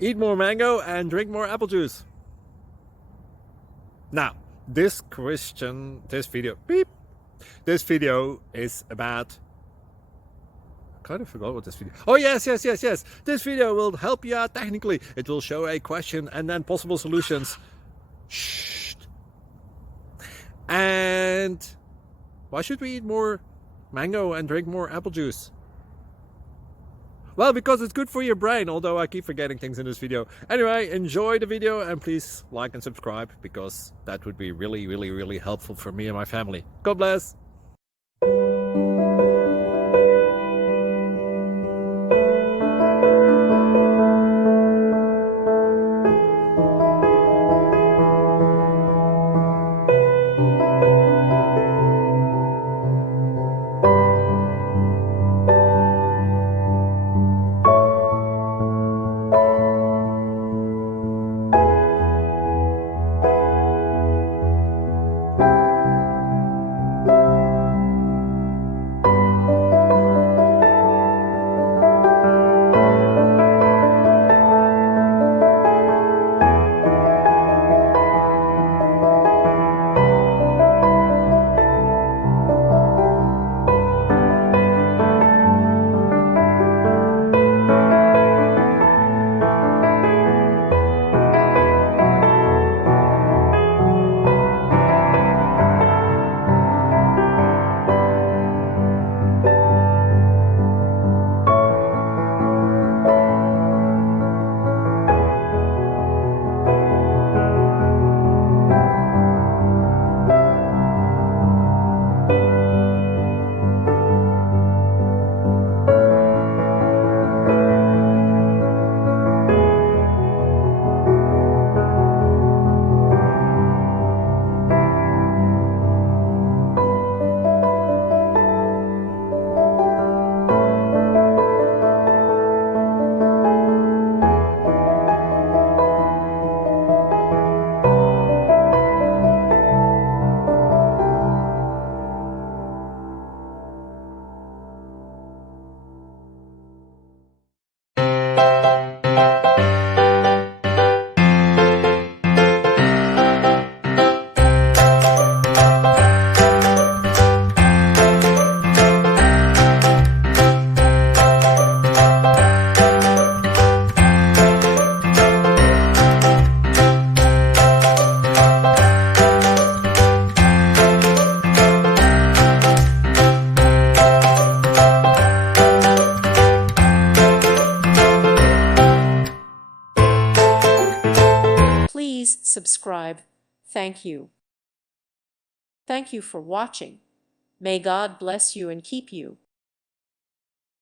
Eat more mango and drink more apple juice. Now, this video is about, I kind of forgot what this video. Oh yes. This video will help you out technically. It will show a question and then possible solutions. Shh. And why should we eat more mango and drink more apple juice? Well, because it's good for your brain, although I keep forgetting things in this video. Anyway, enjoy the video and please like and subscribe, because that would be really helpful for me and my family. God bless! Please subscribe. Thank you. Thank you for watching. May God bless you and keep you.